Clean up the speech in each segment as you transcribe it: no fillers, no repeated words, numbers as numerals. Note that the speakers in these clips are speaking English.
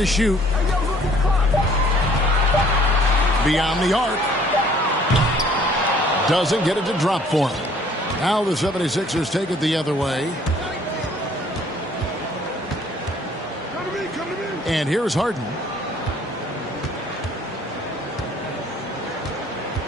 to shoot. Beyond the arc. Doesn't get it to drop for him. Now the 76ers take it the other way. And here's Harden.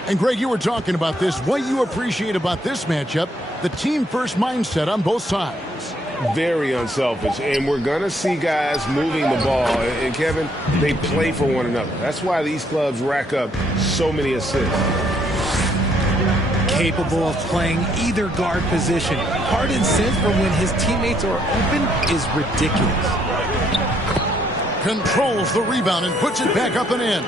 And Greg, you were talking about this. What you appreciate about this matchup, the team-first mindset on both sides. Very unselfish. And we're going to see guys moving the ball. And, Kevin, they play for one another. That's why these clubs rack up so many assists. Capable of playing either guard position. Harden's sense for when his teammates are open is ridiculous. Controls the rebound and puts it back up and in.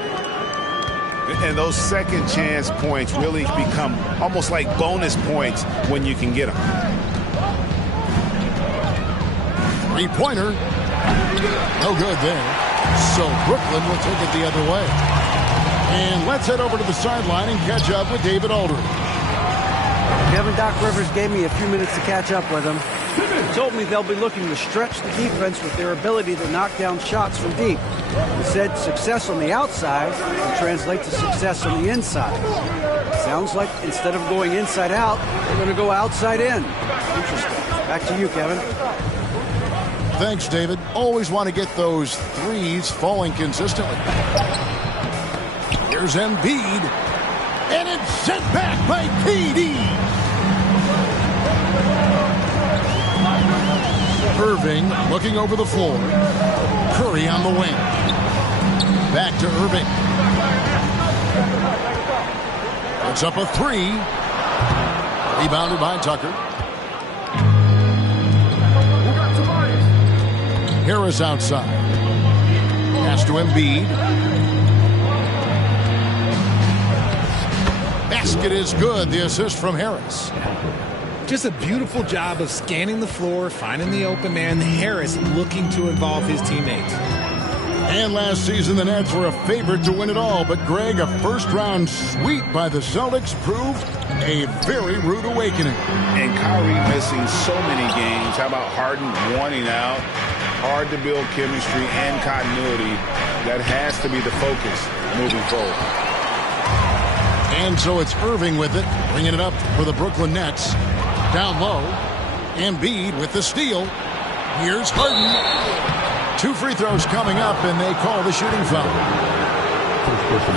And those second chance points really become almost like bonus points when you can get them. Three-pointer. No good there. So Brooklyn will take it the other way. And let's head over to the sideline and catch up with David Aldridge. Kevin, Doc Rivers gave me a few minutes to catch up with him. He told me they'll be looking to stretch the defense with their ability to knock down shots from deep. He said success on the outside will translate to success on the inside. Sounds like instead of going inside out, they're going to go outside in. Interesting. Back to you, Kevin. Thanks, David. Always want to get those threes falling consistently. Here's Embiid. And it's sent back by KD. Irving looking over the floor. Curry on the wing. Back to Irving. Puts up a three. Rebounded by Tucker. Harris outside. Pass to Embiid. Basket is good. The assist from Harris. Just a beautiful job of scanning the floor, finding the open man. Harris looking to involve his teammates. And last season, the Nets were a favorite to win it all. But, Greg, a first-round sweep by the Celtics proved a very rude awakening. And Kyrie missing so many games. How about Harden wanting out? Hard to build chemistry and continuity. That has to be the focus moving forward. And so it's Irving with it, bringing it up for the Brooklyn Nets. Down low, Embiid with the steal. Here's Harden. 2 free throws coming up, and they call the shooting foul.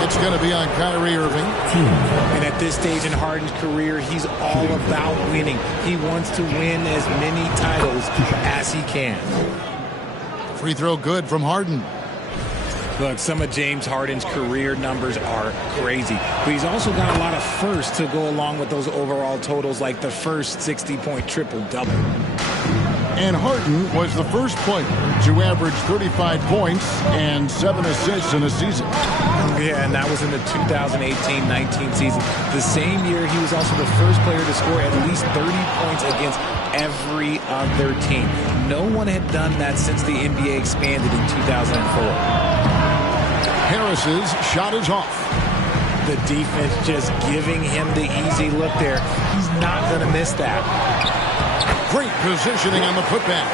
It's going to be on Kyrie Irving. And at this stage in Harden's career, he's all about winning. He wants to win as many titles as he can. Free throw good from Harden. Look, some of James Harden's career numbers are crazy, but he's also got a lot of firsts to go along with those overall totals, like the first 60-point triple-double. And Harden was the first player to average 35 points and 7 assists in a season. Yeah, and that was in the 2018-19 season. The same year, he was also the first player to score at least 30 points against every other team. No one had done that since the NBA expanded in 2004. Harris's shot is off. The defense just giving him the easy look there. He's not going to miss that. Great positioning on the putback.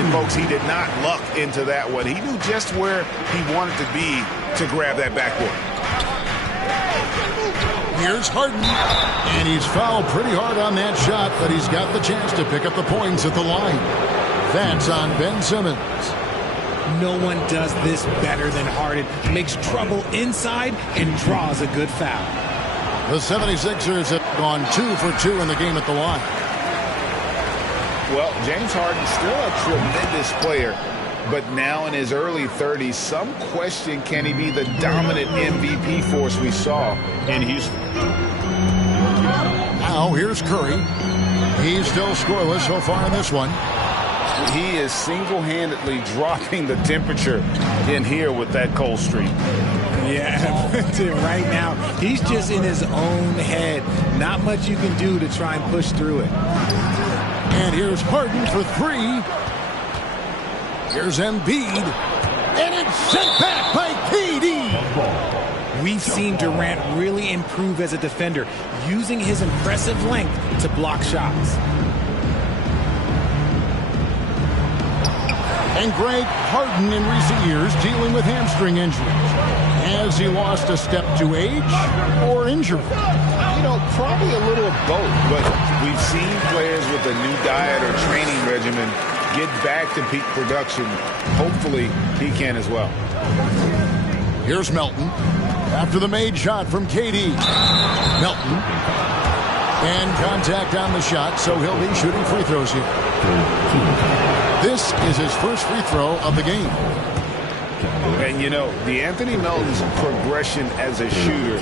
And folks, he did not luck into that one. He knew just where he wanted to be to grab that backboard. Here's Harden. And he's fouled pretty hard on that shot, but he's got the chance to pick up the points at the line. That's on Ben Simmons. No one does this better than Harden. Makes trouble inside and draws a good foul. The 76ers have gone 2 for 2 in the game at the line. Well, James Harden's still a tremendous player, but now in his early 30s, some question, can he be the dominant MVP force we saw in Houston? Now here's Curry. He's still scoreless so far in this one. He is single-handedly dropping the temperature in here with that cold streak. Yeah, right now, he's just in his own head. Not much you can do to try and push through it. And here's Harden for 3. Here's Embiid. And it's sent back by KD. We've seen Durant really improve as a defender, using his impressive length to block shots. And Greg Harden in recent years dealing with hamstring injuries. Has he lost a step to age or injury? You know, probably a little of both, but we've seen players with a new diet or training regimen get back to peak production. Hopefully, he can as well. Here's Melton after the made shot from KD. Melton. And contact on the shot, so he'll be shooting free throws here. This is his first free throw of the game. And, you know, Anthony Melton's progression as a shooter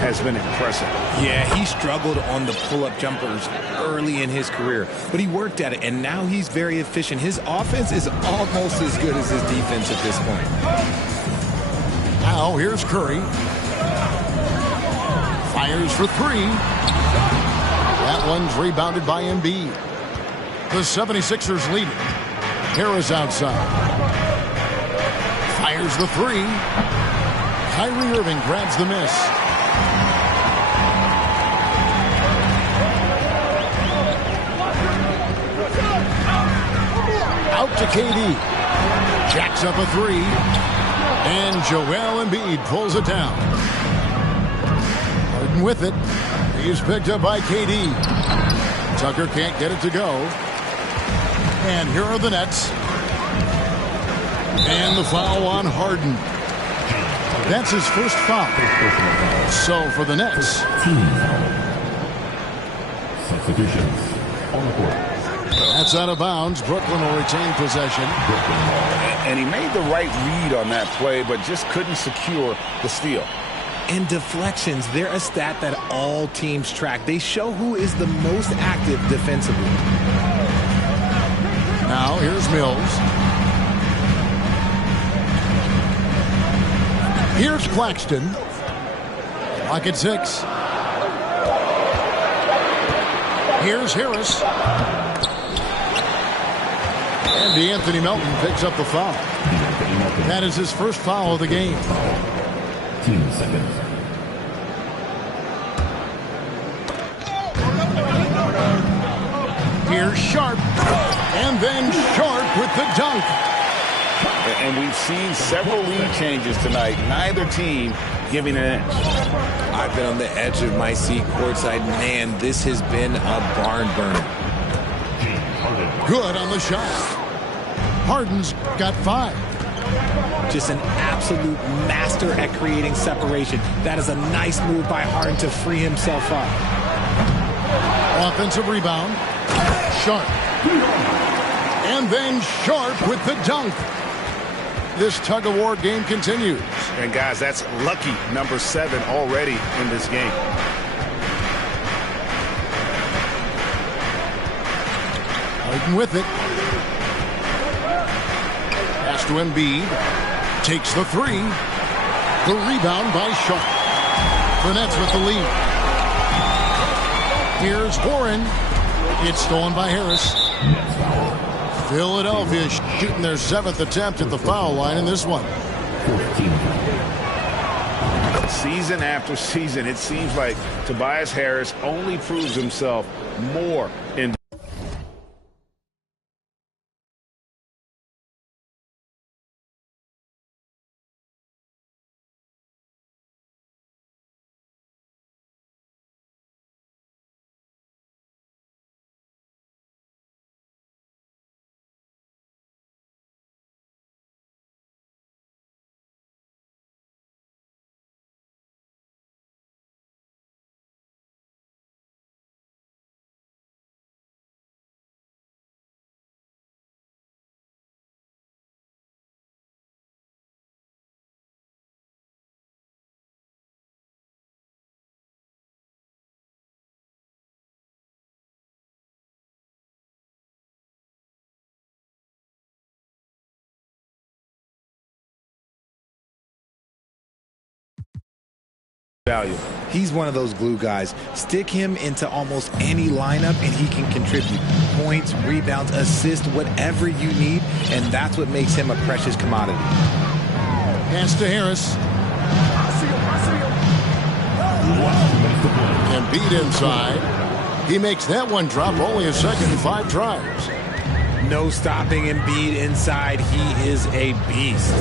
has been impressive. Yeah, he struggled on the pull-up jumpers early in his career, but he worked at it, and now he's very efficient. His offense is almost as good as his defense at this point. Now, here's Curry. Fires for three. That one's rebounded by Embiid. The 76ers lead it. Harris outside. Fires the three. Kyrie Irving grabs the miss. Out to KD. Jacks up a three. And Joel Embiid pulls it down. Harden with it. He's picked up by KD. Tucker can't get it to go. And here are the Nets. And the foul on Harden. That's his first foul. So for the Nets. Substitutions on the court. That's out of bounds. Brooklyn will retain possession. And he made the right read on that play, but just couldn't secure the steal. And deflections, they're a stat that all teams track. They show who is the most active defensively. Now here's Mills. Here's Claxton. Clock at 6. Here's Harris. And Anthony Melton picks up the foul. That is his first foul of the game. 2 seconds. Here's Sharp. And then Sharp with the dunk. And we've seen several lead changes tonight. Neither team giving an inch. I've been on the edge of my seat courtside. Man, this has been a barn burner. Good on the shot. Harden's got 5. Just an absolute master at creating separation. That is a nice move by Harden to free himself up. Offensive rebound. Sharp. And then Sharp with the dunk. This tug-of-war game continues. And, guys, that's lucky number 7 already in this game. Harden with it. Pass to Embiid. Takes the 3. The rebound by Sharp. The Nets with the lead. Here's Warren. It's stolen by Harris. Philadelphia shooting their 7th attempt at the foul line in this one. 14. Season after season, it seems like Tobias Harris only proves himself more in value. He's one of those glue guys. Stick him into almost any lineup and he can contribute. Points, rebounds, assists, whatever you need, and that's what makes him a precious commodity. Pass to Harris. Embiid inside. He makes that one drop only a second in 5 tries. No stopping Embiid inside. He is a beast.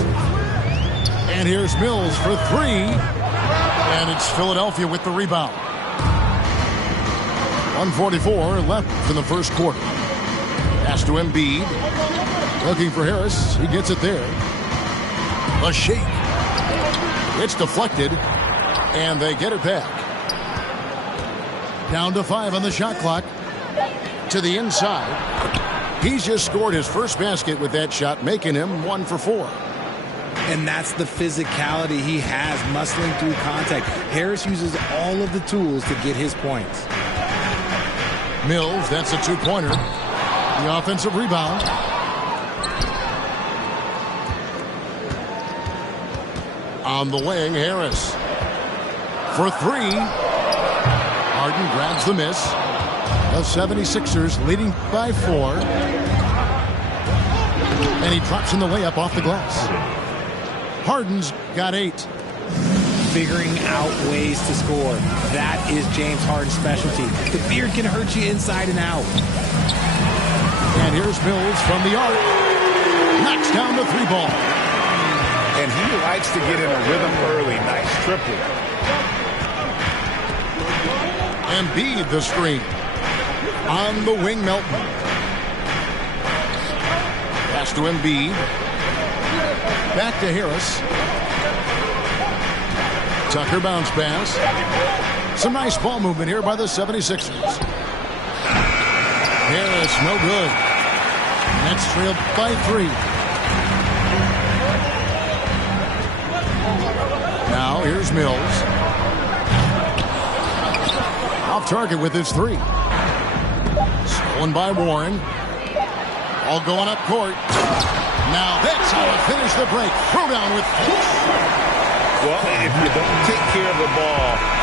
And here's Mills for three. And it's Philadelphia with the rebound. 1:44 left in the first quarter. Pass to Embiid. Looking for Harris. He gets it there. A shake. It's deflected. And they get it back. Down to 5 on the shot clock. To the inside. He's just scored his first basket with that shot, making him 1 for 4. And that's the physicality he has, muscling through contact. Harris uses all of the tools to get his points. Mills, that's a two-pointer. The offensive rebound. On the wing, Harris. For three. Harden grabs the miss. The 76ers leading by 4. And he drops in the layup off the glass. Harden's got 8. Figuring out ways to score. That is James Harden's specialty. The beard can hurt you inside and out. And here's Mills from the arc. Knocks down the 3-ball. And he likes to get in a rhythm early. Nice triple. Embiid the screen. On the wing, Melton. Pass to Embiid. Back to Harris. Tucker bounce pass. Some nice ball movement here by the 76ers. Harris, no good. Nets trailed by 3. Now here's Mills. Off target with his 3. Stolen by Warren. All going up court. Now that's how to finish the break. Throw down with finish. Well, if you don't take care of the ball,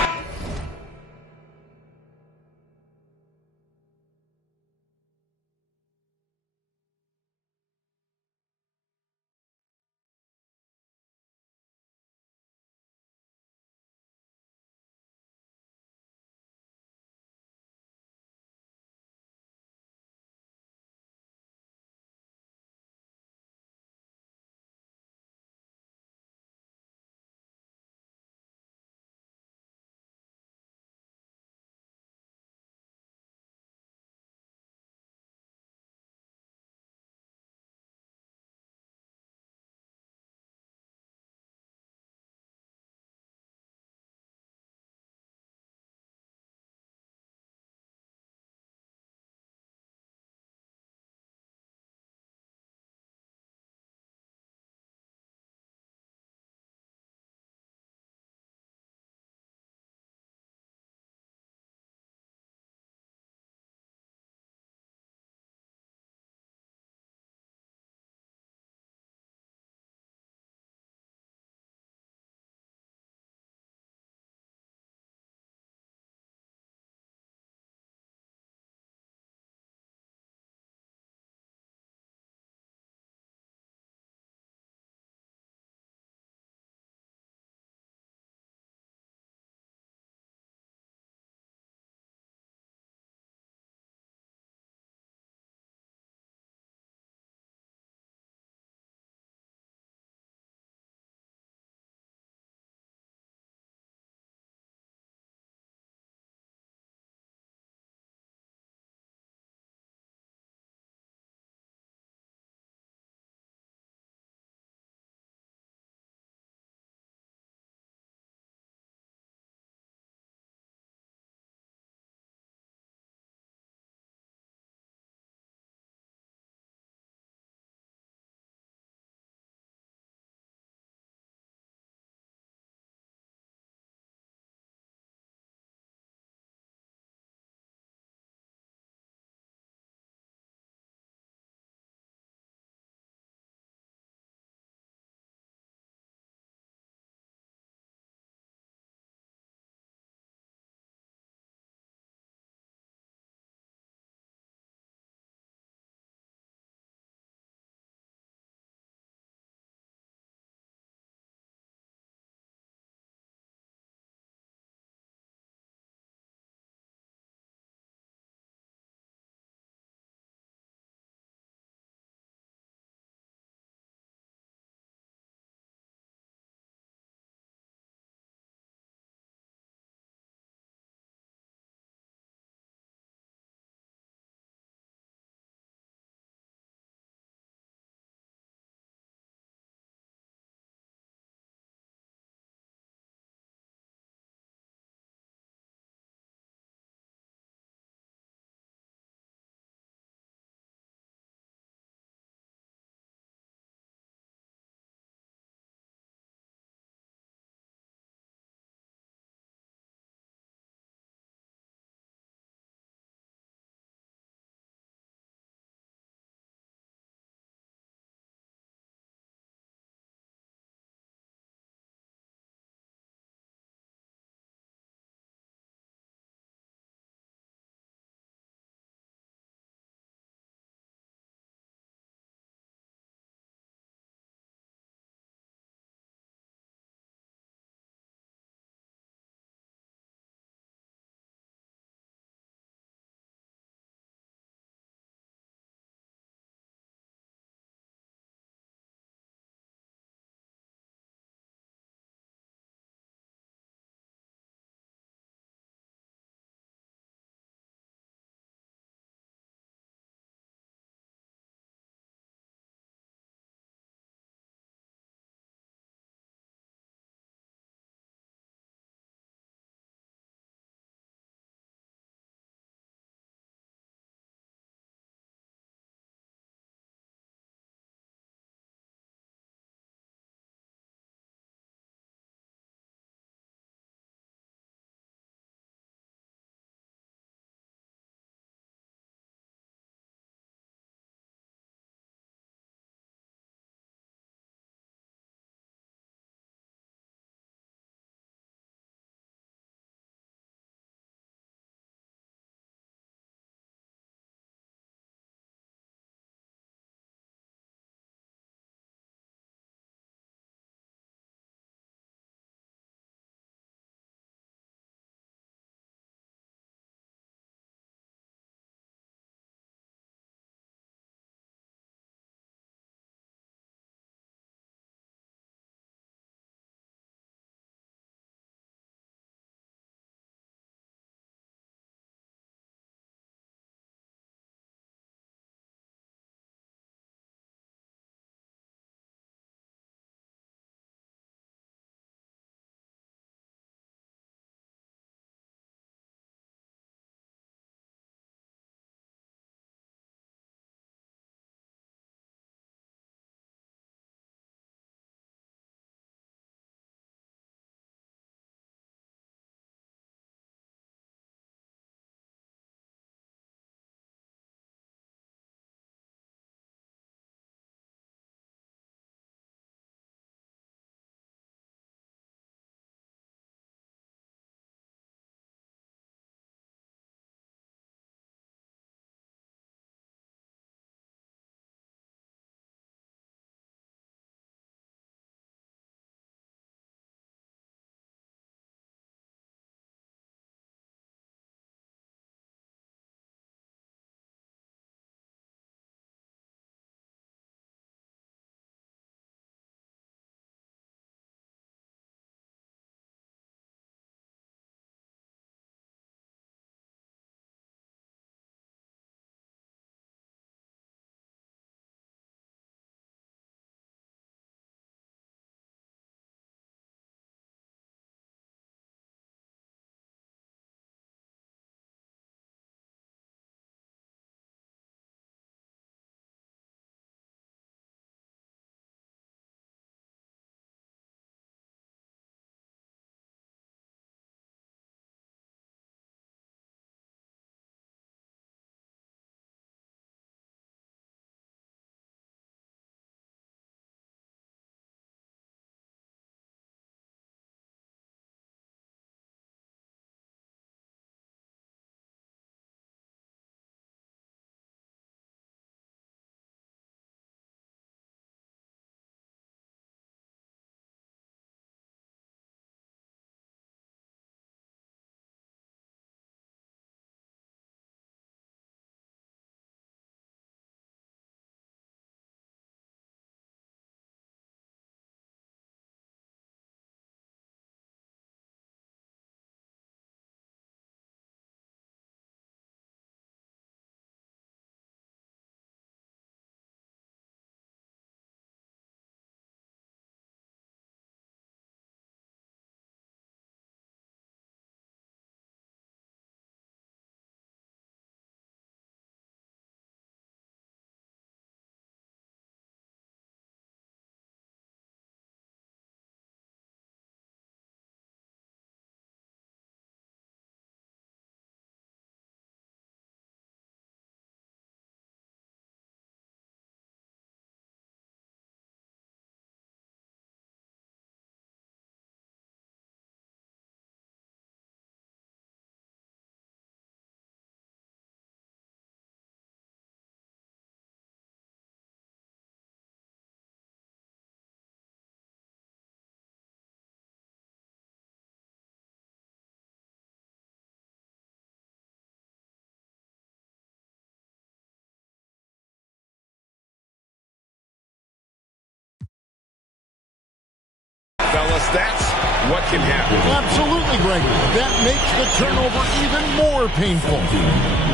that's what can happen. Absolutely, Greg. That makes the turnover even more painful.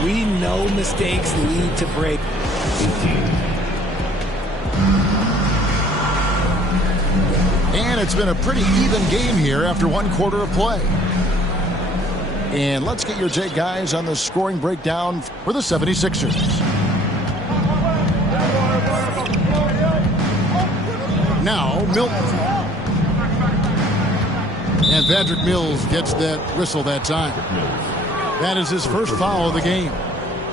We know mistakes lead to break. 18. And it's been a pretty even game here after one quarter of play. And let's get your take, guys, on the scoring breakdown for the 76ers. Now, Milton. And Patrick Mills gets that whistle that time. That is his first foul of the game.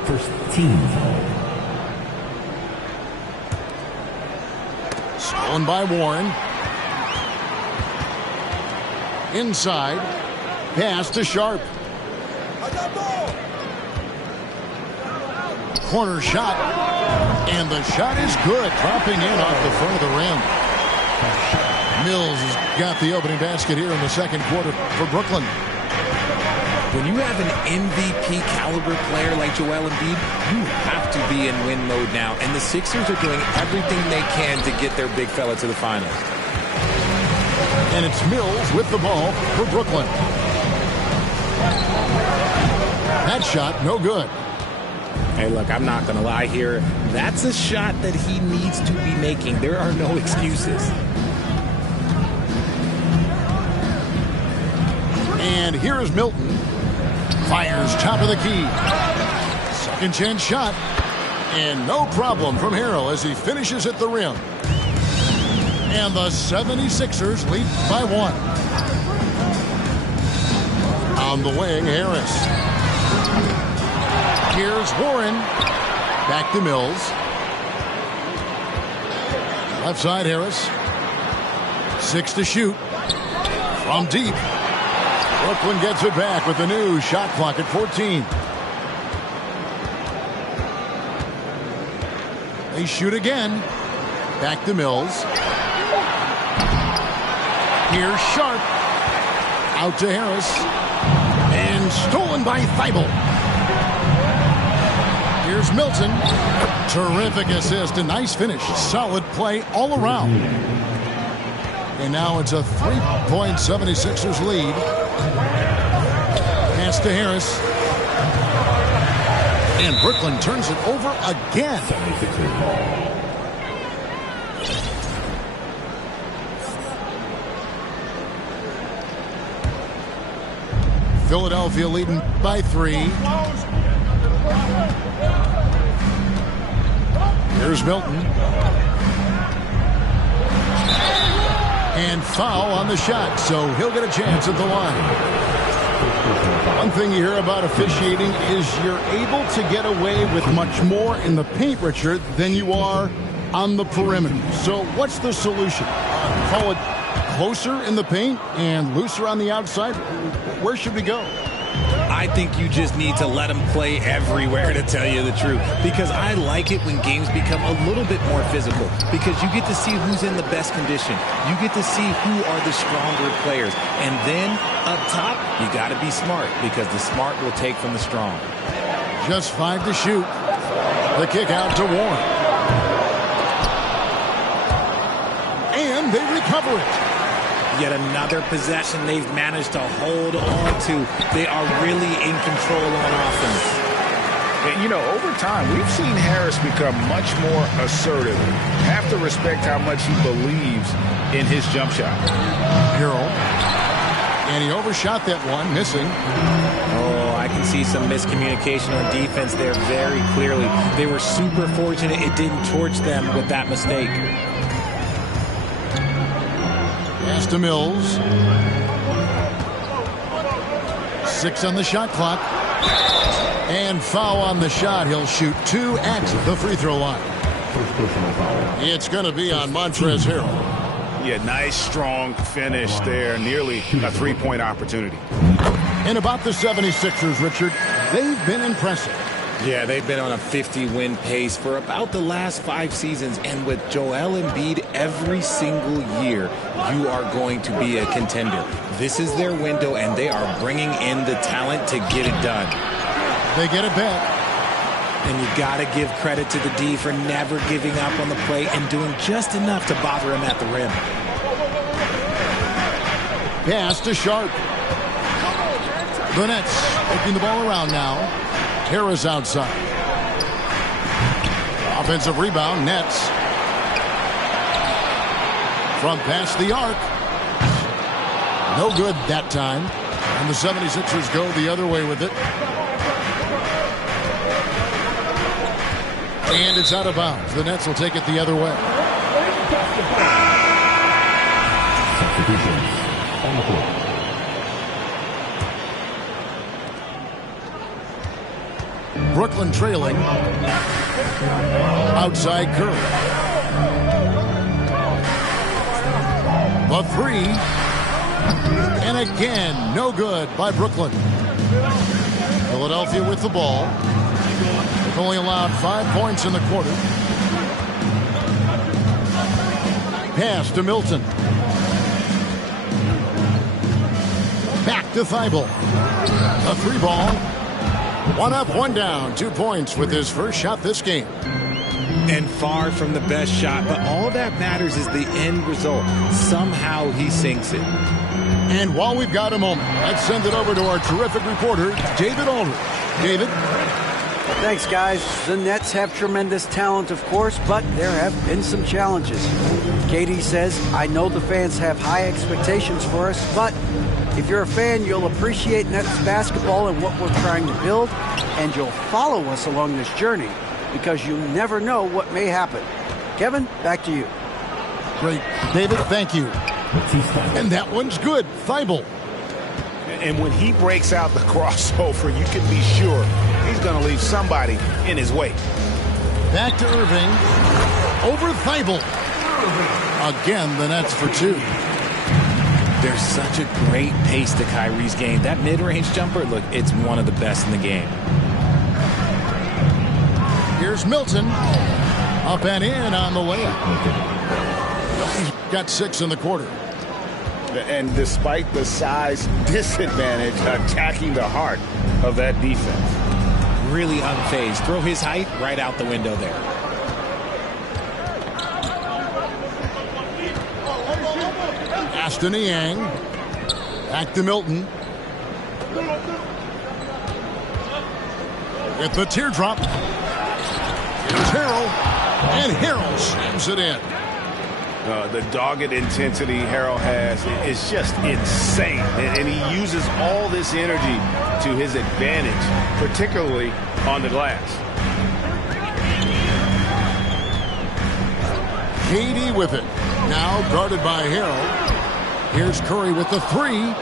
First team foul. Stolen by Warren. Inside. Pass to Sharp. Corner shot. And the shot is good. Dropping in off the front of the rim. Mills has got the opening basket here in the second quarter for Brooklyn. When you have an MVP caliber player like Joel Embiid, you have to be in win mode now. And the Sixers are doing everything they can to get their big fella to the finals. And it's Mills with the ball for Brooklyn. That shot, no good. Hey, look, I'm not going to lie here. That's a shot that he needs to be making. There are no excuses. And here is Milton. Fires top of the key. Second chance shot. And no problem from Harrell as he finishes at the rim. And the 76ers lead by 1. On the wing, Harris. Here's Warren. Back to Mills. Left side, Harris. 6 to shoot. From deep. Brooklyn gets it back with the new shot clock at 14. They shoot again. Back to Mills. Here's Sharp. Out to Harris. And stolen by Thibault. Here's Milton. Terrific assist. A nice finish. Solid play all around. And now it's a 3-point 76ers lead. Pass to Harris. And Brooklyn turns it over again. 76ers ball. Philadelphia leading by 3. Here's Milton. And foul on the shot, so he'll get a chance at the line. One thing you hear about officiating is you're able to get away with much more in the paint, Richard, than you are on the perimeter. So what's the solution? Call it closer in the paint and looser on the outside? Where should we go? I think you just need to let them play everywhere, to tell you the truth. Because I like it when games become a little bit more physical. Because you get to see who's in the best condition. You get to see who are the stronger players. And then, up top, you got to be smart. Because the smart will take from the strong. Just 5 to shoot. The kick out to Warren. And they recover it. Yet another possession they've managed to hold on to. They are really in control on offense. And, you know, over time, we've seen Harris become much more assertive. Have to respect how much he believes in his jump shot. Harrell. And he overshot that one, missing. Oh, I can see some miscommunication on defense there very clearly. They were super fortunate it didn't torch them with that mistake. Pass to Mills. 6 on the shot clock. And foul on the shot. He'll shoot 2 at the free throw line. First personal foul. It's going to be on Montrezl Harrell. Yeah, nice, strong finish there. Nearly a 3-point opportunity. And about the 76ers, Richard, they've been impressive. Yeah, they've been on a 50-win pace for about the last 5 seasons. And with Joel Embiid every single year, you are going to be a contender. This is their window, and they are bringing in the talent to get it done. They get it back. And you got to give credit to the D for never giving up on the play and doing just enough to bother him at the rim. Pass to Sharp. The Nets taking the ball around now. Harris outside. Offensive rebound, Nets. From past the arc. No good that time. And the 76ers go the other way with it. And it's out of bounds. The Nets will take it the other way. Substitutions on the court. Brooklyn trailing. Outside Curry. The three. And again, no good by Brooklyn. Philadelphia with the ball. They've only allowed 5 points in the quarter. Pass to Milton. Back to Thibault. A three ball. One up, one down. 2 points with his first shot this game. And far from the best shot, but all that matters is the end result. Somehow he sinks it. And while we've got a moment, let's send it over to our terrific reporter, David Aldridge. David? Thanks, guys. The Nets have tremendous talent, of course, but there have been some challenges. Katie says, I know the fans have high expectations for us, but if you're a fan, you'll appreciate Nets basketball and what we're trying to build, and you'll follow us along this journey because you never know what may happen. Kevin, back to you. Great. David, thank you. And that one's good. Thibault. And when he breaks out the crossover, you can be sure he's going to leave somebody in his way. Back to Irving. Over Thibault. Again, the Nets for 2. There's such a great pace to Kyrie's game. That mid-range jumper, look, it's one of the best in the game. Here's Milton. Up and in on the layup. He's got 6 in the quarter. And despite the size disadvantage, attacking the heart of that defense. Really unfazed. Throw his height right out the window there. Aston Yang. Back to Milton. With the teardrop. Here's Harrell. And Harrell slams it in. The dogged intensity Harrell has is just insane. And he uses all this energy to his advantage, particularly on the glass. Katie with it. Now guarded by Harrell. Here's Curry with the 3.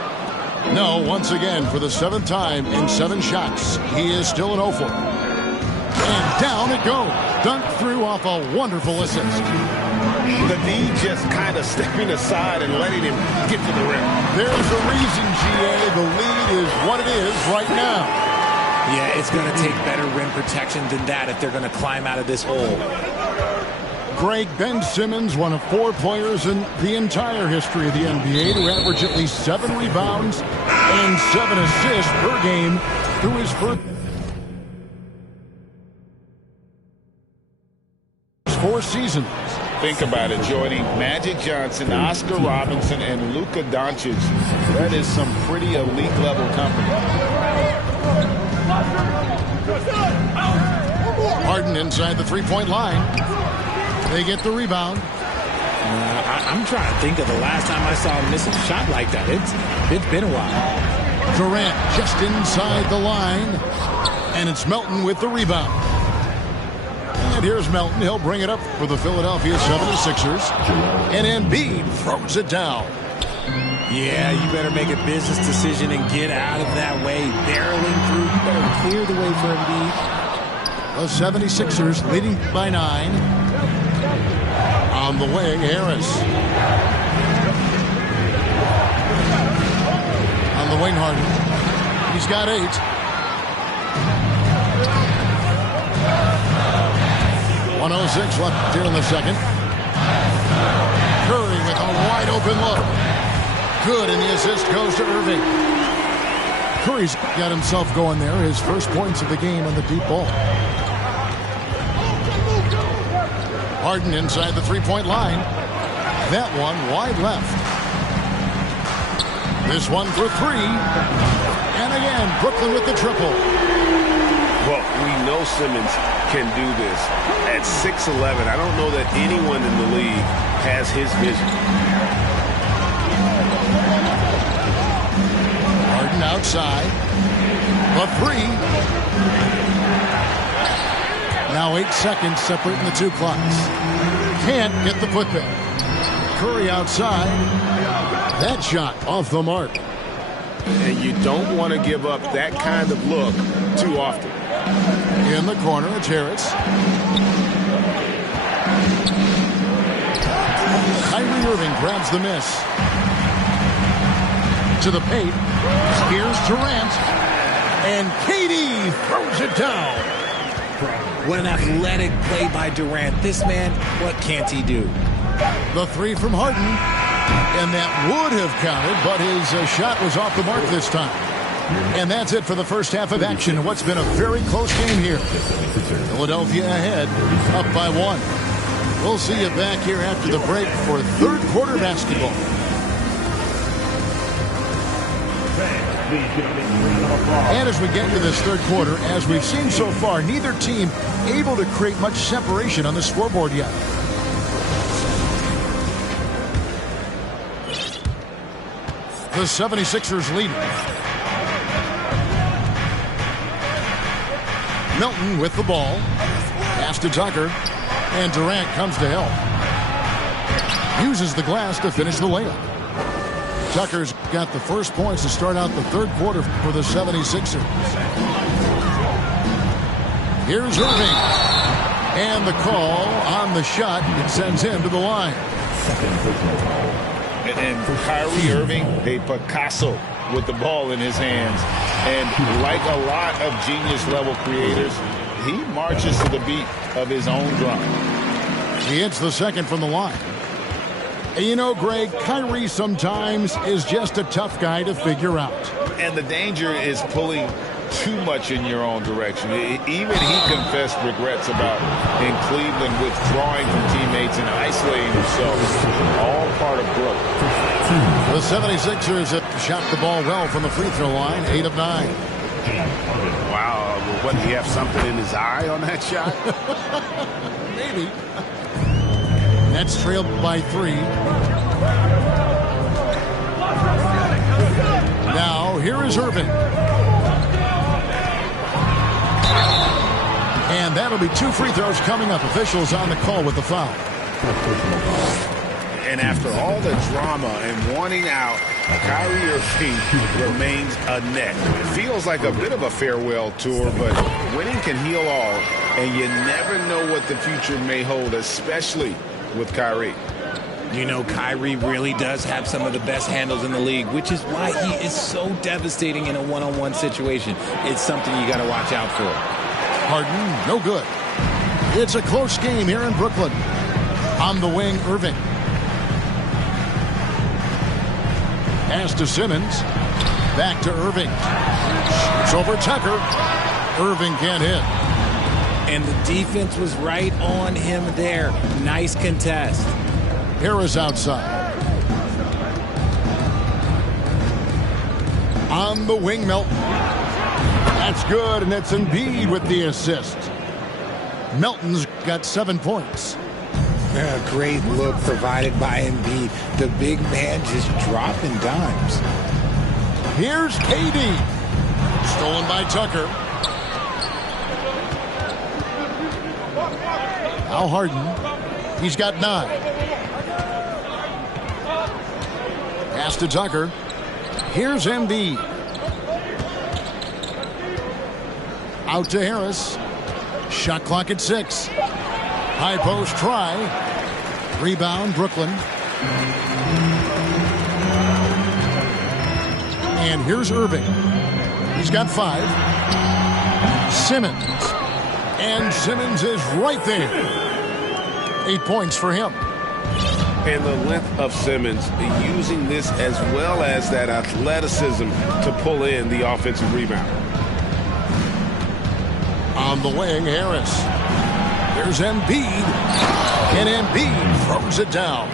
No, once again, for the 7th time in 7 shots. He is still an 0 for. And down it goes. Dunked through off a wonderful assist. The D just kind of stepping aside and letting him get to the rim. There's a reason, GA. The lead is what it is right now. Yeah, it's going to take better rim protection than that if they're going to climb out of this hole. Greg, Ben Simmons, one of 4 players in the entire history of the NBA to average at least 7 rebounds and 7 assists per game through his first 4 seasons. Think about it, joining Magic Johnson, Oscar Robinson, and Luka Doncic. That is some pretty elite level company. Harden inside the 3-point line. They get the rebound. I'm trying to think of the last time I saw him miss a shot like that. It's been a while. Durant just inside the line. And it's Melton with the rebound. And here's Melton. He'll bring it up for the Philadelphia 76ers. And Embiid throws it down. Yeah, you better make a business decision and get out of that way. Barreling through. You better clear the way for Embiid. The 76ers leading by 9. On the way, Harris. On the wing, Harden. He's got 8. .106 left here in the second. Curry with a wide open look. Good, and the assist goes to Irving. Curry's got himself going there. His first points of the game on the deep ball. Harden inside the 3-point line. That one wide left. This one for three. And again, Brooklyn with the triple. Well, we know Simmons can do this. At 6'11", I don't know that anyone in the league has his vision. Harden outside. The three. Now 8 seconds separating the two clocks. Can't get the putback. Curry outside. That shot off the mark. And you don't want to give up that kind of look too often. In the corner, it's Harris. Kyrie Irving grabs the miss. To the paint. Here's Durant. And KD throws it down. What an athletic play by Durant. This man, what can't he do? The three from Harden. And that would have counted, but his shot was off the mark this time. And that's it for the first half of action in what's been a very close game here. Philadelphia ahead, up by 1. We'll see you back here after the break for third quarter basketball. And as we get into this third quarter, as we've seen so far, neither team able to create much separation on the scoreboard yet. The 76ers lead. Milton with the ball. Pass to Tucker. And Durant comes to help. Uses the glass to finish the layup. Tucker's got the first points to start out the third quarter for the 76ers. Here's Irving. And the call on the shot. It sends him to the line. And Kyrie Irving, a Picasso with the ball in his hands. And like a lot of genius-level creators, he marches to the beat of his own drum. He hits the second from the line. And you know, Greg, Kyrie sometimes is just a tough guy to figure out. And the danger is pulling too much in your own direction. Even he confessed regrets about in Cleveland withdrawing from teammates and isolating himself. All part of growth. The 76ers have shot the ball well from the free throw line, 8 of 9. Wow, what, did he have something in his eye on that shot? Maybe. Nets trailed by 3. Now, here is Irving. And that'll be 2 free throws coming up. Officials on the call with the foul. And after all the drama and wanting out, Kyrie Irving remains a net. It feels like a bit of a farewell tour, but winning can heal all, and you never know what the future may hold, especially with Kyrie. You know, Kyrie really does have some of the best handles in the league, which is why he is so devastating in a one-on-one situation. It's something you got to watch out for. Harden, no good. It's a close game here in Brooklyn. On the wing, Irving. Pass to Simmons. Back to Irving. It's over Tucker. Irving can't hit. And the defense was right on him there. Nice contest. Harris outside. On the wing, Melton. That's good, and it's Embiid with the assist. Melton's got 7 points. A great look provided by Embiid. The big man just dropping dimes. Here's KD. Stolen by Tucker. Now Harden. He's got 9. Pass to Tucker. Here's Embiid. Out to Harris. Shot clock at 6. High post try. Rebound, Brooklyn. And here's Irving. He's got 5. Simmons. And Simmons is right there. 8 points for him. And the length of Simmons using this as well as that athleticism to pull in the offensive rebound. On the wing, Harris. There's Embiid. And Embiid throws it down.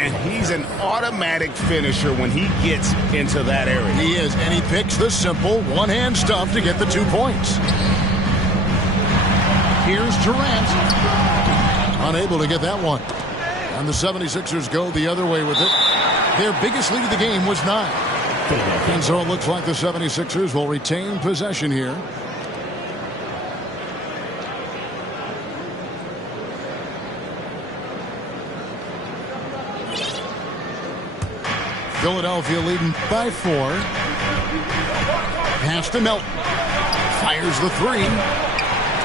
And he's an automatic finisher when he gets into that area. He is, and he picks the simple one-hand stuff to get the 2 points. Here's Durant. Unable to get that one. And the 76ers go the other way with it. Their biggest lead of the game was 9. And so it looks like the 76ers will retain possession here. Philadelphia leading by 4. Pass to Melton. Fires the 3.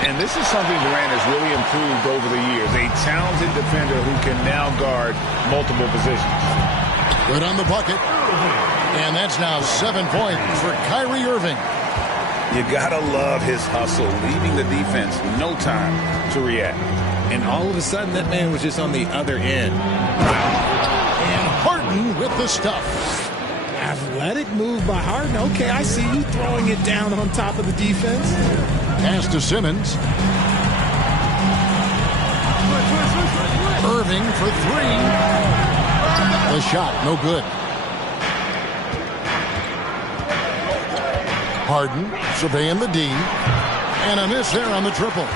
And this is something Durant has really improved over the years. A talented defender who can now guard multiple positions. Good on the bucket. And that's now 7 points for Kyrie Irving. You gotta love his hustle, leaving the defense no time to react. And all of a sudden, that man was just on the other end. And Harden with the stuff. Athletic move by Harden. Okay, I see you throwing it down on top of the defense. Pass to Simmons. Irving for 3. The shot, no good. Harden surveying the D. And a miss there on the triple.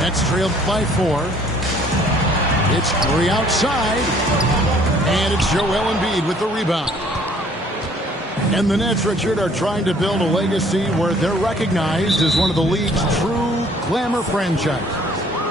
Nets trailed by 4. It's 3 outside. And it's Joel Embiid with the rebound. And the Nets, Richard, are trying to build a legacy where they're recognized as one of the league's true glamour franchises.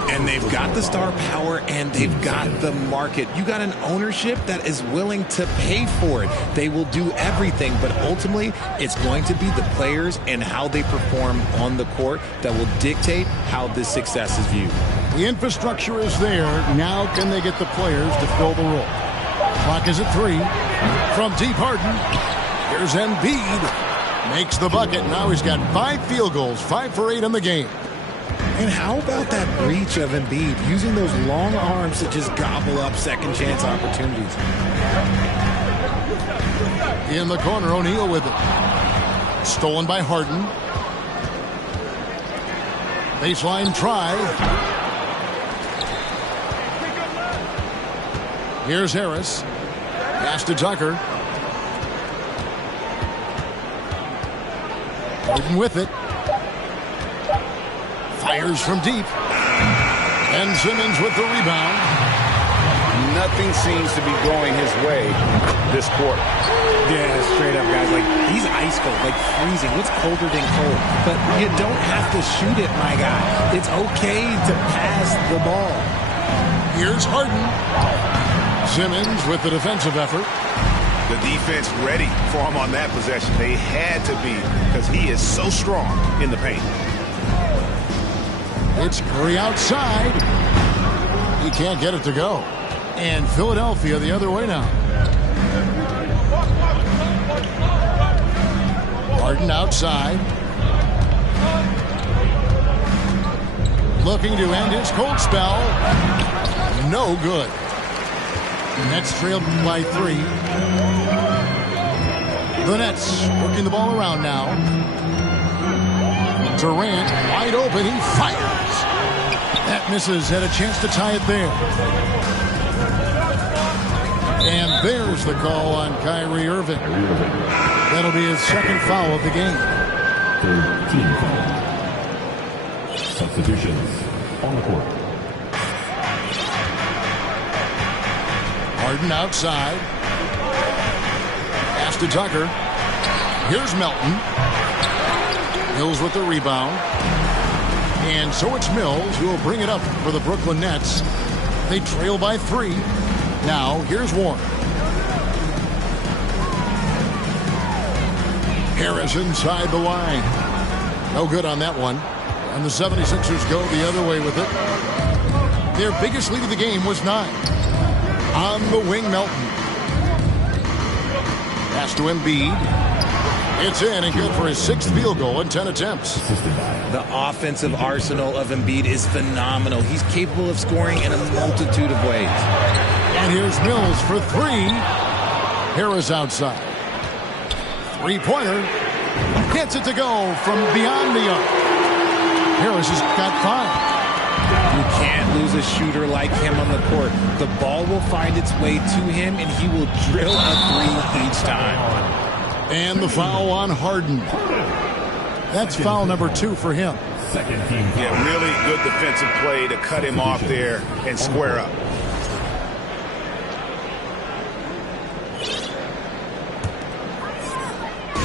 And they've got the star power and they've got the market. You got an ownership that is willing to pay for it. They will do everything, but ultimately it's going to be the players and how they perform on the court that will dictate how this success is viewed. The infrastructure is there. Now can they get the players to fill the role? Clock is at 3. From deep, Harden. Here's Embiid. Makes the bucket. Now he's got 5 field goals, 5 for 8 in the game. And how about that reach of Embiid, using those long arms to just gobble up second chance opportunities? In the corner, O'Neal with it. Stolen by Harden. Baseline try. Here's Harris. Pass to Tucker. Harden with it. Fires from deep. And Simmons with the rebound. Nothing seems to be going his way this quarter. Yeah, straight up, guys. Like, he's ice cold, like freezing. What's colder than cold? But you don't have to shoot it, my guy. It's okay to pass the ball. Here's Harden. Simmons with the defensive effort. The defense ready for him on that possession. They had to be, because he is so strong in the paint. It's Curry outside. He can't get it to go. And Philadelphia the other way now. Harden outside. Looking to end his cold spell. No good. Nets trailed by 3. The Nets working the ball around now. Durant wide open. He fires. That misses. Had a chance to tie it there. And there's the call on Kyrie Irving. That'll be his second foul of the game. 13 foul. Substitutions on the court. Harden outside. Pass to Tucker. Here's Melton. Mills with the rebound. And so it's Mills who will bring it up for the Brooklyn Nets. They trail by 3. Now, here's Warren. Harris inside the line. No good on that one. And the 76ers go the other way with it. Their biggest lead of the game was 9. On the wing, Melton. Pass to Embiid. It's in and good for his 6th field goal in 10 attempts. The offensive arsenal of Embiid is phenomenal. He's capable of scoring in a multitude of ways. And here's Mills for 3. Harris outside. 3-pointer. Gets it to go from beyond the arc. Harris has got 5. You can't lose a a shooter like him on the court. The ball will find its way to him, and he will drill a three each time. And the foul on Harden. That's foul number 2 for him. Second team foul. Yeah, really good defensive play to cut him off there and square up.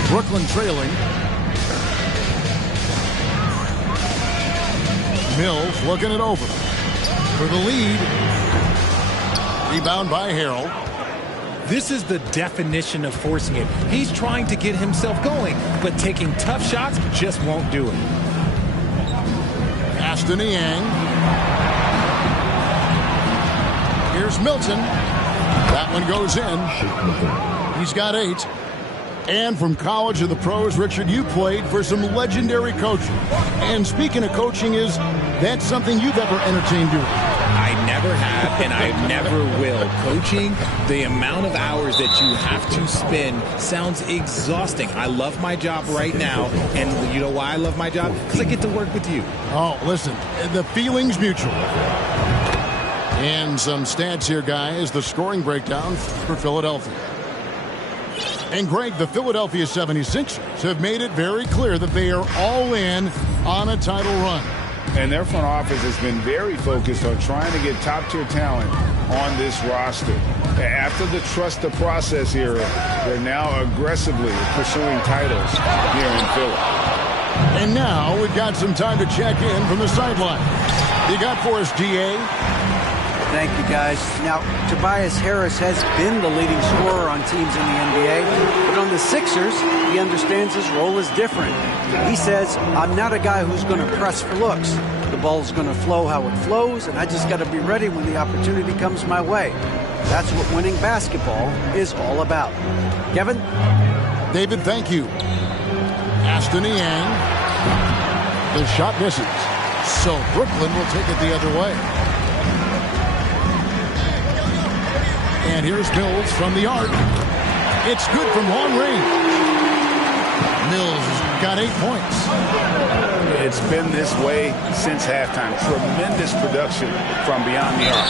Brooklyn trailing. Mills looking it over for the lead. Rebound by Harrell. This is the definition of forcing it. He's trying to get himself going, but taking tough shots just won't do it. Pass to Niang. Here's Milton. That one goes in. He's got 8. And from college to the pros, Richard, you played for some legendary coaching. And speaking of coaching, is that something you've ever entertained doing? I never have, and I never will. Coaching, the amount of hours that you have to spend sounds exhausting. I love my job right now, and you know why I love my job? Because I get to work with you. Oh, listen, the feeling's mutual. And some stats here, guys. The scoring breakdown for Philadelphia. And Greg, the Philadelphia 76ers have made it very clear that they are all in on a title run. And their front office has been very focused on trying to get top-tier talent on this roster. After the trust the process era, they're now aggressively pursuing titles here in Philly. And now we've got some time to check in from the sideline. You got for us, GA? Thank you, guys. Now, Tobias Harris has been the leading scorer on teams in the NBA, but on the Sixers, he understands his role is different. He says, I'm not a guy who's going to press for looks. The ball's going to flow how it flows, and I just got to be ready when the opportunity comes my way. That's what winning basketball is all about. Kevin? David, thank you. Aston Yang. The shot misses. So Brooklyn will take it the other way. And here's Mills from the arc. It's good from long range. Mills has got 8 points. It's been this way since halftime. Tremendous production from beyond the arc.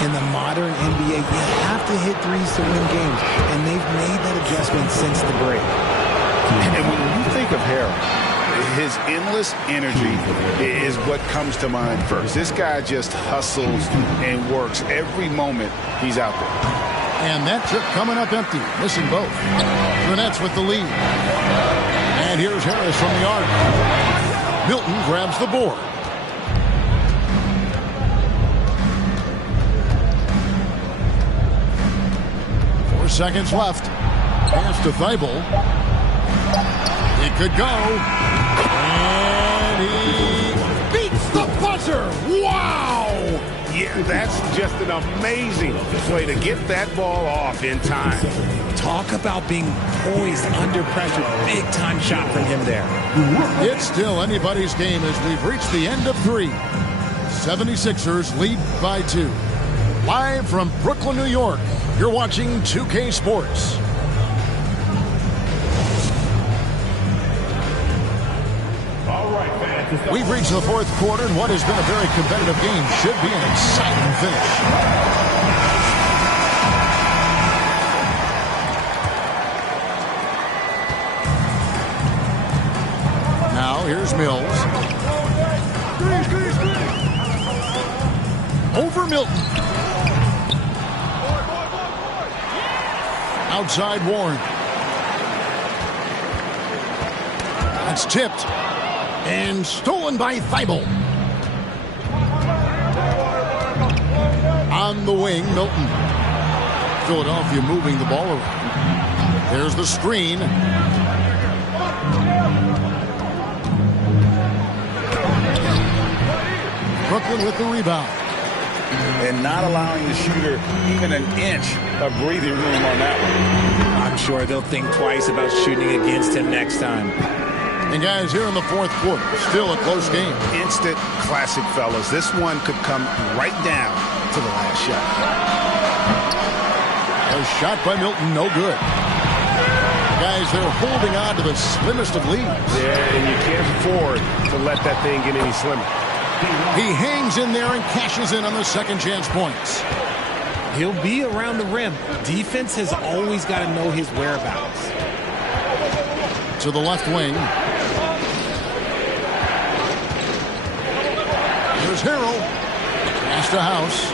In the modern NBA, you have to hit threes to win games, and they've made that adjustment since the break. And when you think of Harrell, his endless energy is what comes to mind first. This guy just hustles and works every moment he's out there. And that trip coming up empty, missing both. The Nets with the lead. And here's Harris from the arc. Milton grabs the board. Four seconds left. Pass to Thibault. It could go. And he beats the buzzer. Wow! Yeah, that's just an amazing way to get that ball off in time. Talk about being poised under pressure. Big time shot from him there. It's still anybody's game as we've reached the end of 3. 76ers lead by 2. Live from Brooklyn, New York, you're watching 2K Sports. We've reached the 4th quarter, and what has been a very competitive game should be an exciting finish. Now, here's Mills. Over Milton. Outside Warren. That's tipped. And stolen by Thibault. On the wing, Milton. Philadelphia moving the ball around. There's the screen. Brooklyn with the rebound. And not allowing the shooter even an inch of breathing room on that one. I'm sure they'll think twice about shooting against him next time. And guys, here in the 4th quarter, still a close game. Instant classic, fellas. This one could come right down to the last shot. A shot by Milton, no good. Guys, they're holding on to the slimmest of leads. Yeah, and you can't afford to let that thing get any slimmer. He hangs in there and cashes in on the second chance points. He'll be around the rim. Defense has always got to know his whereabouts. To the left wing. Here's Harrell. Pass to House.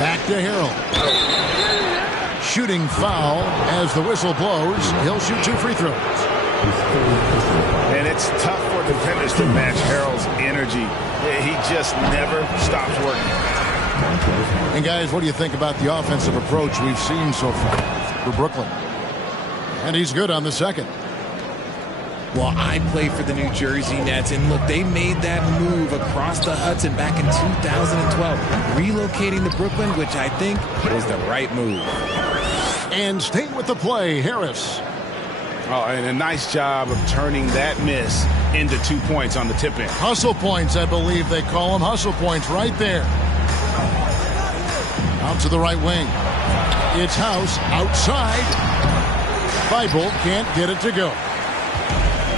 Back to Harrell. Shooting foul as the whistle blows. He'll shoot 2 free throws. And it's tough for defenders to match Harrell's energy. He just never stops working. And guys, what do you think about the offensive approach we've seen so far for Brooklyn? And he's good on the second. Well, I play for the New Jersey Nets, and look, they made that move across the Hudson back in 2012, relocating to Brooklyn, which I think was the right move. And staying with the play, Harris. Oh, and a nice job of turning that miss into 2 points on the tip-in. Hustle points, I believe they call them. Hustle points right there. Out to the right wing. It's House outside. Feibel can't get it to go.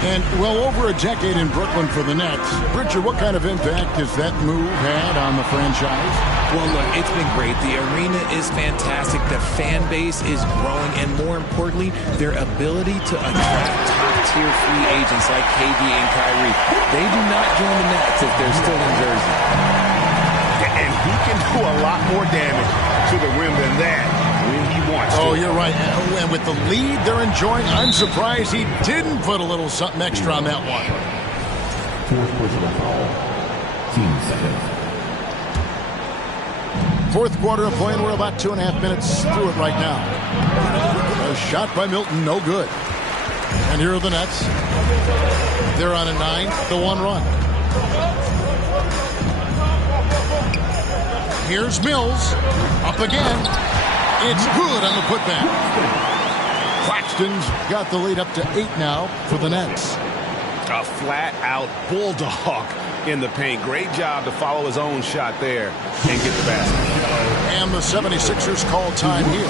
And, well, over a decade in Brooklyn for the Nets. Richard, what kind of impact has that move had on the franchise? Well, look, it's been great. The arena is fantastic. The fan base is growing. And more importantly, their ability to attract top-tier free agents like KD and Kyrie. They do not join the Nets if they're still in Jersey. And he can do a lot more damage to the rim than that when he wants to. Oh, you're right. And with the lead they're enjoying, I'm surprised he didn't put a little something extra on that one. Fourth personal foul. Team second. Fourth quarter of play, and we're about 2.5 minutes through it right now. A shot by Milton, no good. And here are the Nets. They're on a 9-1 run. Here's Mills. Up again. It's good on the putback. Claxton's got the lead up to 8 now for the Nets. A flat-out bulldog in the paint. Great job to follow his own shot there and get the basket. And the 76ers call time here.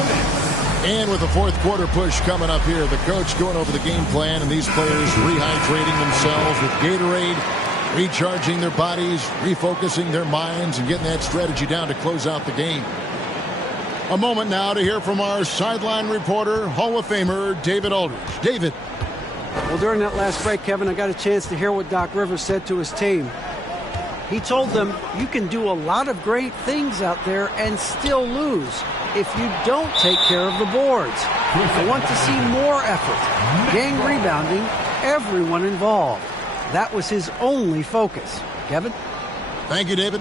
And with the fourth quarter push coming up here, the coach going over the game plan and these players rehydrating themselves with Gatorade, recharging their bodies, refocusing their minds, and getting that strategy down to close out the game. A moment now to hear from our sideline reporter, Hall of Famer David Aldridge. David. Well, during that last break, Kevin, I got a chance to hear what Doc Rivers said to his team. He told them, you can do a lot of great things out there and still lose if you don't take care of the boards. I want to see more effort, gang rebounding, everyone involved. That was his only focus. Kevin? Thank you, David.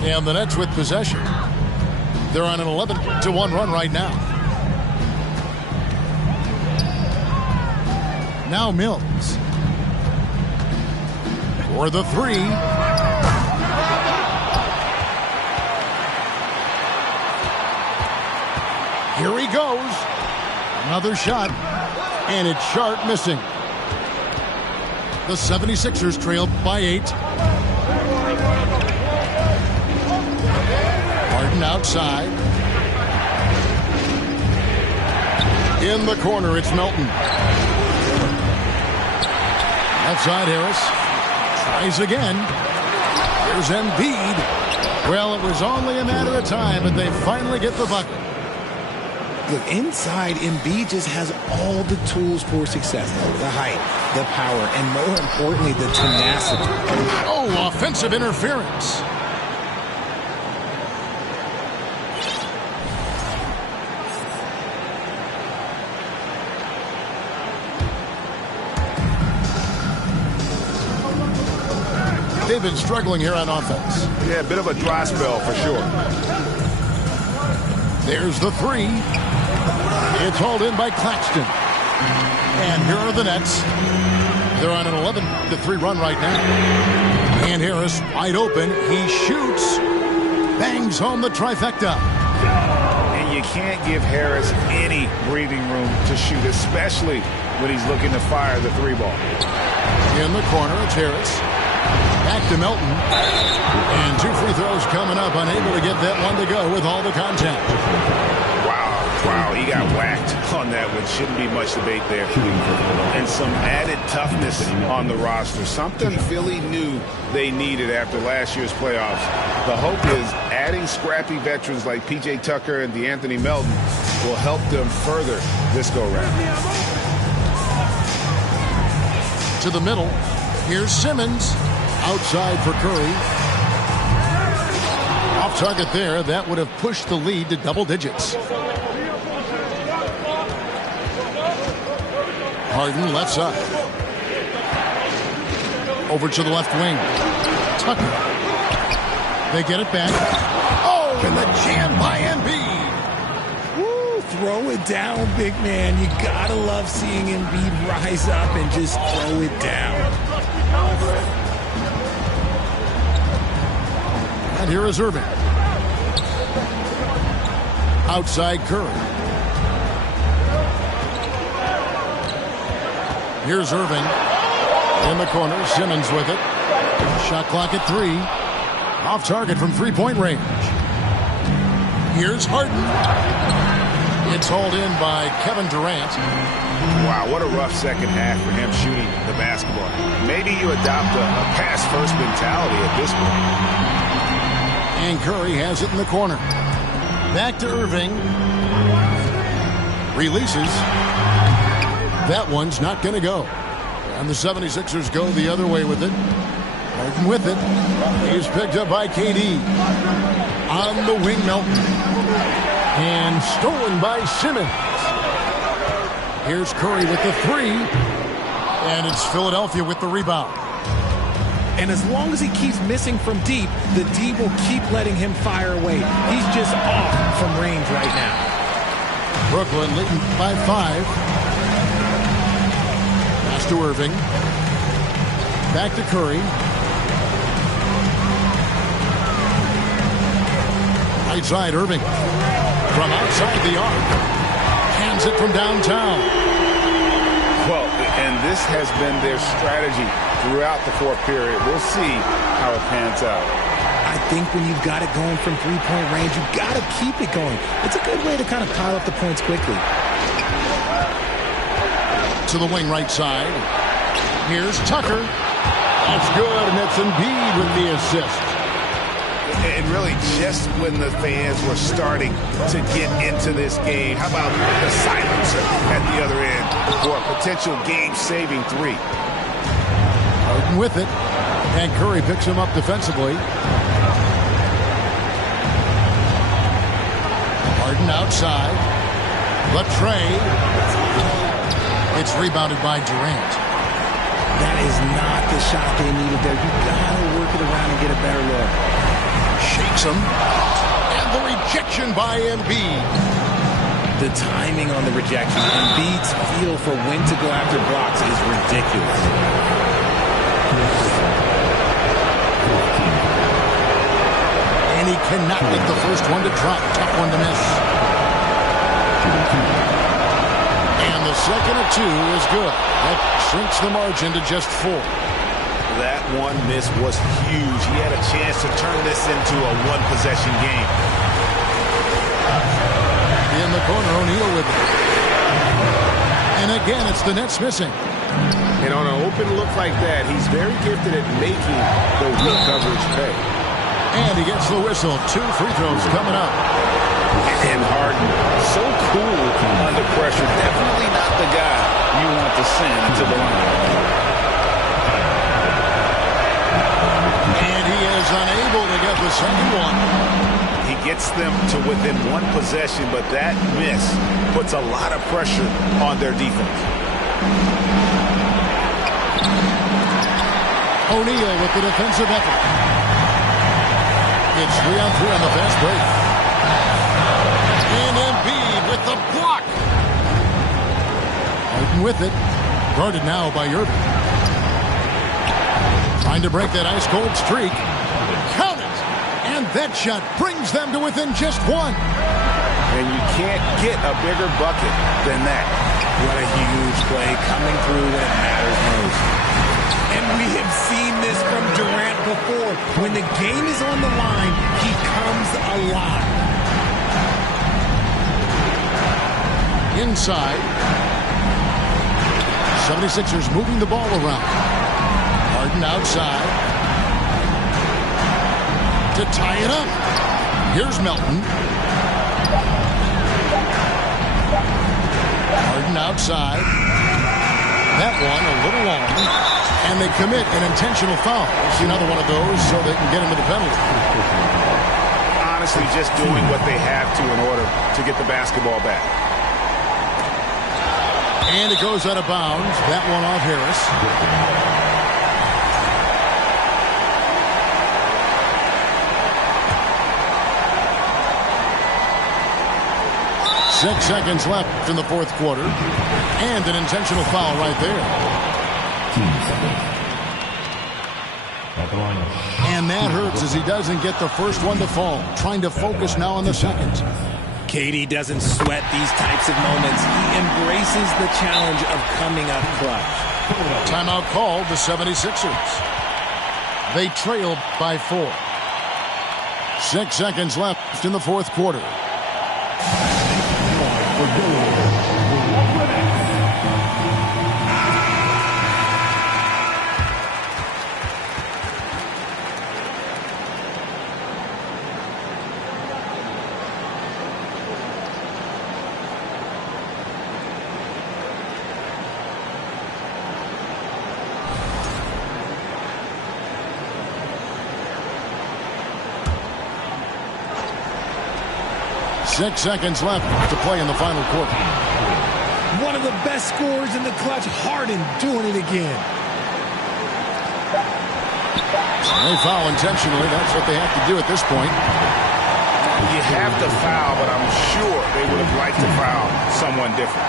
And the Nets with possession. They're on an 11-1 run right now. Now Mills. For the 3. Here he goes. Another shot. And it's Sharp missing. The 76ers trail by 8. Harden outside. In the corner, it's Melton. Outside Harris. Tries again. Here's Embiid. Well, it was only a matter of time, but they finally get the bucket. Look, inside, Embiid just has all the tools for success. The height, the power, and more importantly, the tenacity. Oh, offensive interference. They've been struggling here on offense. Yeah, a bit of a dry spell for sure. There's the 3. It's hauled in by Claxton. And here are the Nets. They're on an 11-3 run right now. And Harris wide open. He shoots. Bangs home the trifecta. And you can't give Harris any breathing room to shoot, especially when he's looking to fire the 3 ball. In the corner, it's Harris. Back to Melton. And 2 free throws coming up. Unable to get that one to go with all the contact. Wow. Wow, he got whacked on that one. Shouldn't be much debate there. And some added toughness on the roster. Something Philly knew they needed after last year's playoffs. The hope is adding scrappy veterans like P.J. Tucker and DeAnthony Melton will help them further this go-round. To the middle. Here's Simmons. Outside for Curry. Off target there. That would have pushed the lead to double digits. Harden left side. Over to the left wing. Tucker. They get it back. Oh, and the jam by Embiid. Woo, throw it down, big man. You gotta love seeing Embiid rise up and just throw it down. And here is Irving. Outside Curry. Here's Irving. In the corner, Simmons with it. Shot clock at 3. Off target from three-point range. Here's Harden. It's hauled in by Kevin Durant. Wow, what a rough second half for him shooting the basketball. Maybe you adopt a pass-first mentality at this point. And Curry has it in the corner. Back to Irving. Releases. That one's not going to go. And the 76ers go the other way with it. Harden with it. He's picked up by KD. On the wing, Melton. And stolen by Simmons. Here's Curry with the 3. And it's Philadelphia with the rebound. And as long as he keeps missing from deep, the D will keep letting him fire away. He's just off from range right now. Brooklyn leading by 5. Pass to Irving. Back to Curry. Right side, Irving. From outside the arc. Hands it from downtown. Well, and this has been their strategy throughout the fourth period. We'll see how it pans out. I think when you've got it going from three-point range, you've got to keep it going. It's a good way to kind of pile up the points quickly. To the wing right side. Here's Tucker. That's good, and that's Embiid with the assist. And really, just when the fans were starting to get into this game, how about the silencer at the other end for a potential game-saving 3? Harden with it. And Curry picks him up defensively. Harden outside. Latrey. It's rebounded by Durant. That is not the shot they needed there. You gotta work it around and get a better look. Shakes him. And the rejection by Embiid. The timing on the rejection. Embiid's feel for when to go after blocks is ridiculous. And he cannot get the first one to drop. Tough one to miss. And the second of 2 is good. That shrinks the margin to just 4. That one miss was huge. He had a chance to turn this into a one-possession game. In the corner, O'Neal with it. And again, it's the Nets missing. And on an open look like that, he's very gifted at making the weak coverage pay. And he gets the whistle. 2 free throws coming up. And Harden, so cool under pressure. Definitely not the guy you want to send to the line. And he is unable to get the second one. He gets them to within one possession, but that miss puts a lot of pressure on their defense. O'Neal with the defensive effort. It's 3-on-3 on the fast break. And Embiid with the block. Harden with it. Guarded now by Irving. Trying to break that ice-cold streak. Count it! And that shot brings them to within just 1. And you can't get a bigger bucket than that. What a huge play coming through when it matters most. And we have seen this from Durant before. When the game is on the line, he comes alive. Inside. 76ers moving the ball around. Harden outside. To tie it up. Here's Melton. Harden outside. That one a little long. And they commit an intentional foul. We'll see another one of those so they can get into the penalty. Honestly, just doing what they have to in order to get the basketball back. And it goes out of bounds. That one off Harris. Six seconds left in the fourth quarter. And an intentional foul right there. And that hurts as he doesn't get the first one to fall. Trying to focus now on the second. KD doesn't sweat these types of moments. He embraces the challenge of coming up clutch. Timeout called the 76ers. They trail by 4. 6 seconds left in the fourth quarter. Six seconds left to play in the final quarter. One of the best scorers in the clutch. Harden doing it again. They foul intentionally. That's what they have to do at this point. You have to foul, but I'm sure they would have liked to foul someone different.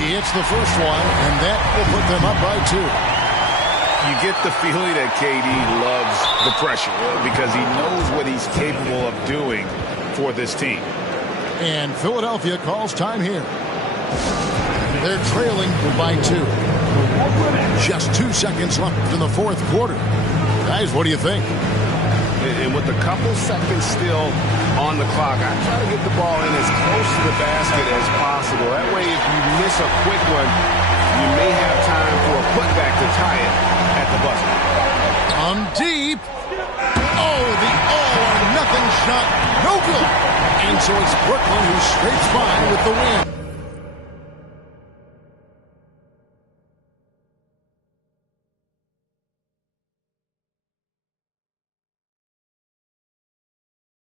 He hits the first one, and that will put them up by 2. You get the feeling that KD loves the pressure because he knows what he's capable of doing for this team. And Philadelphia calls time here. They're trailing by 2. Just 2 seconds left in the fourth quarter. Guys, what do you think? And with a couple seconds still on the clock, I try to get the ball in as close to the basket as possible. That way, if you miss a quick one, you may have time for a putback to tie it at the buzzer. Deep. Oh, the all-or-nothing shot. No good. And so it's Brooklyn who scrapes by with the win.